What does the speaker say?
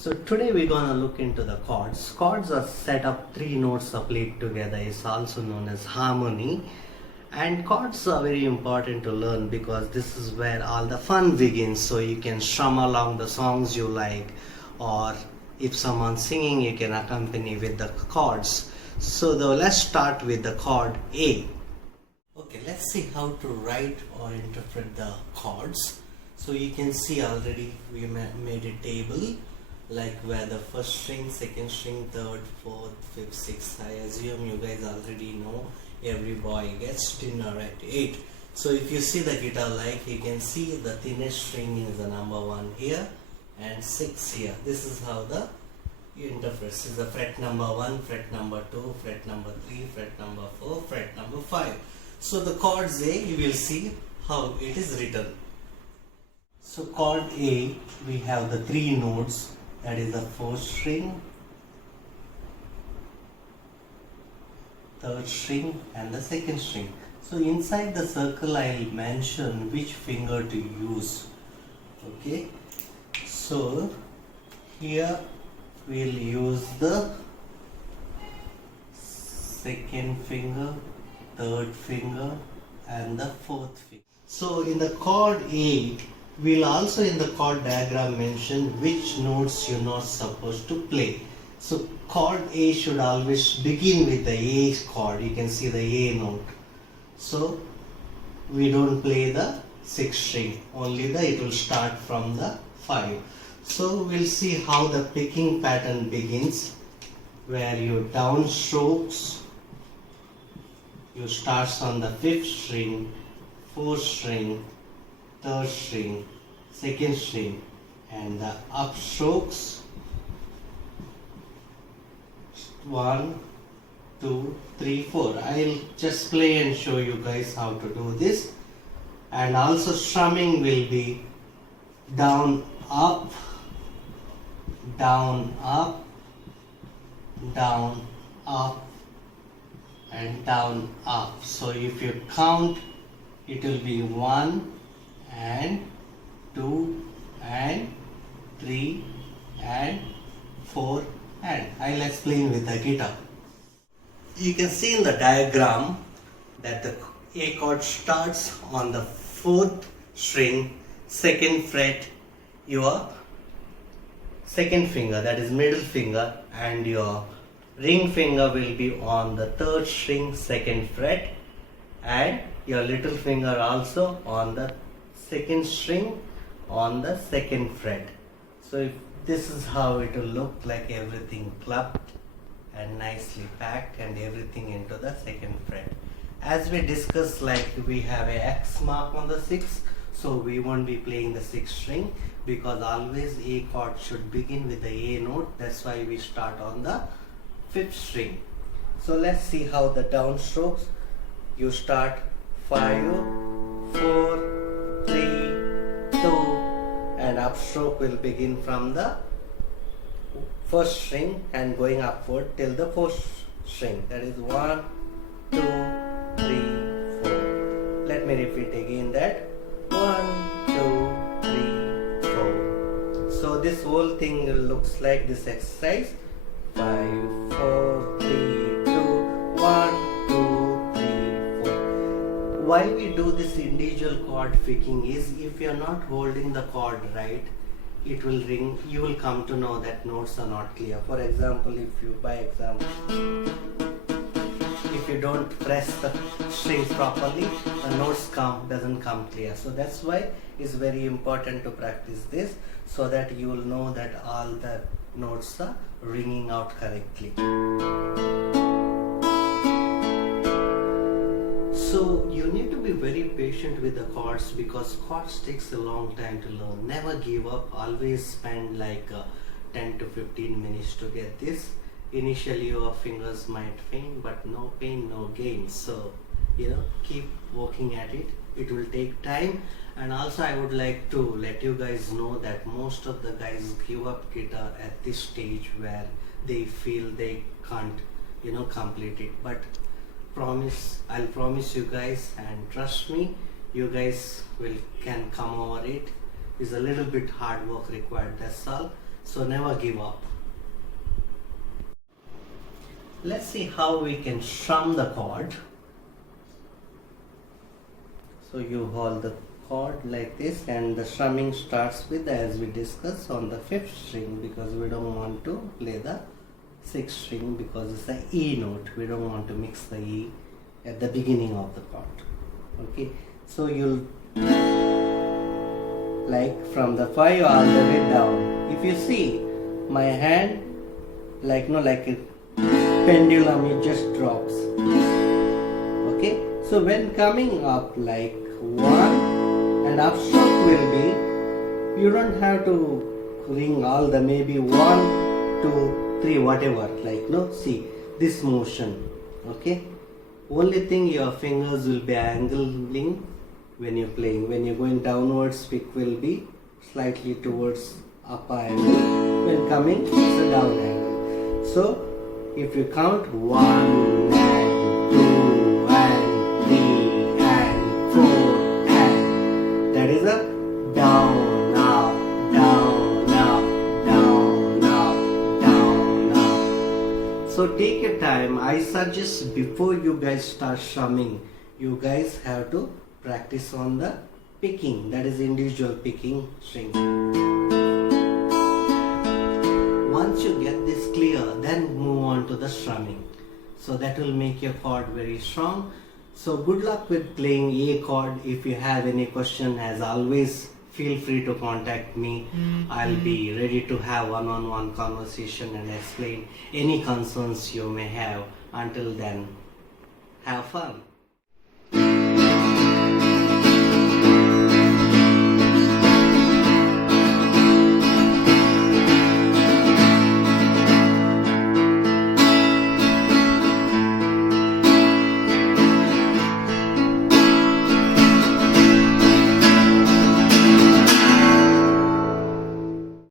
So today we're gonna look into the chords. Chords are set up three notes are played together is also known as harmony. And chords are very important to learn because this is where all the fun begins. So you can strum along the songs you like, or if someone's singing you can accompany with the chords. So let's start with the chord A. Okay, let's see how to write or interpret the chords. So you can see already we made a table like where the first string, second string, third, fourth, fifth, sixth. I assume you guys already know every boy gets dinner at 8. So if you see the guitar, like you can see the thinnest string is the number 1 here and 6 here. This is how the interface is the fret number 1, fret number 2, fret number 3, fret number 4, fret number 5. So the chords A, you will see how it is written. So chord A, we have the 3 notes, that is the fourth string, third string and the second string. So inside the circle I will mention which finger to use. Okay, so here we will use the second finger, third finger and the fourth finger. So in the chord A, we'll also in the chord diagram mention which notes you're not supposed to play. So chord A should always begin with the A chord. You can see the A note. So we don't play the 6th string, only it will start from the 5. So we'll see how the picking pattern begins, where you down strokes, you starts on the 5th string, 4th string, 3rd string, 2nd string, and the up strokes 1, 2, 3, 4. I'll just play and show you guys how to do this. And also strumming will be down, up, down, up, down, up, and down, up. So if you count, it will be 1 and 2 and 3 and 4, and I'll explain with the guitar. You can see in the diagram that the A chord starts on the 4th string, 2nd fret, your second finger, that is middle finger, and your ring finger will be on the 3rd string, 2nd fret, and your little finger also on the 2nd string on the 2nd fret. So if this is how it will look like, everything clubbed and nicely packed and everything into the 2nd fret. As we discussed, like we have a X mark on the 6th, so we won't be playing the 6th string because always A chord should begin with the A note. That's why we start on the 5th string. So let's see how the down strokes. You start 5, 4, 3, 2, and upstroke will begin from the 1st string and going upward till the 4th string. That is 1, 2, 3, 4. Let me repeat again that 1, 2, 3, 4. So this whole thing looks like this exercise: 5, 4, 3, 2, 1, 2, 3, 4. Why we do this individual chord picking is, if you are not holding the chord right, it will ring. You will come to know that notes are not clear. For example, if you don't press the strings properly, the notes doesn't come clear. So that's why it's very important to practice this, so that you will know that all the notes are ringing out correctly. So you need to be very patient with the chords because chords takes a long time to learn. Never give up. Always spend like 10 to 15 minutes to get this. Initially your fingers might faint, but no pain, no gain. So keep working at it. It will take time. And also I would like to let you guys know that most of the guys give up guitar at this stage where they feel they can't complete it. But I'll promise you guys, and trust me, you guys can come over it. It's a little bit hard work required, that's all. So never give up. Let's see how we can strum the chord. So you hold the chord like this, and the strumming starts with, as we discussed, on the 5th string, because we don't want to play the 6th string because it's an E note. We don't want to mix the E at the beginning of the chord. Okay, so you'll like from the 5 all the way down. If you see my hand, like like a pendulum, it just drops. Okay, so when coming up like 1, and upstroke will be, you don't have to ring all the maybe 1, 2, 3, whatever, like see this motion. Okay, only thing your fingers will be angling when you're playing. When you're going downwards, pick will be slightly towards upper angle. When coming, it's a down angle. So if you count 1 and 2 and 3 and 4, and that is a down, up, down, up, down, up, down, up. So take your time. I suggest before you guys start strumming, you guys have to practice on the picking, that is individual picking string. Once you get this clear, then move on to the strumming. So that will make your chord very strong. So good luck with playing A chord. If you have any question, as always, feel free to contact me. I'll be ready to have one-on-one conversation and explain any concerns you may have. Until then, have fun.